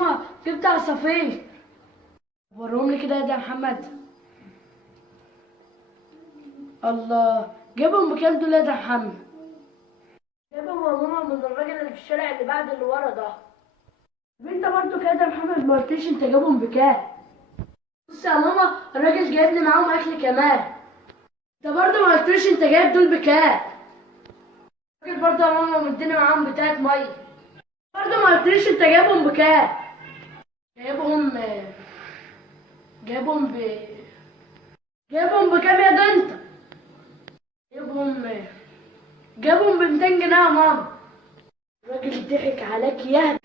ماما جبت عصافير. وريهم لي كده يا محمد. الله، جايبهم بكام دول يا محمد؟ جايبهم يا ماما من الراجل اللي في الشارع اللي بعد اللي ورا ده. طب انت برضه كده يا محمد ما قلتليش انت جايبهم بكام؟ بص يا ماما الراجل جايب لي معاهم اكل كمان. انت برضه ما قلتليش انت جايب دول بكام؟ الراجل برضه يا ماما مديني معاهم بتاعة ميه. برضه ما قلتليش انت جايبهم بكام؟ جايبهم جايبهم ب جايبهم بكام يا ده انت؟ جايبهم جايبهم ب 200 جنيه يا ماما. الراجل ضحك عليك يا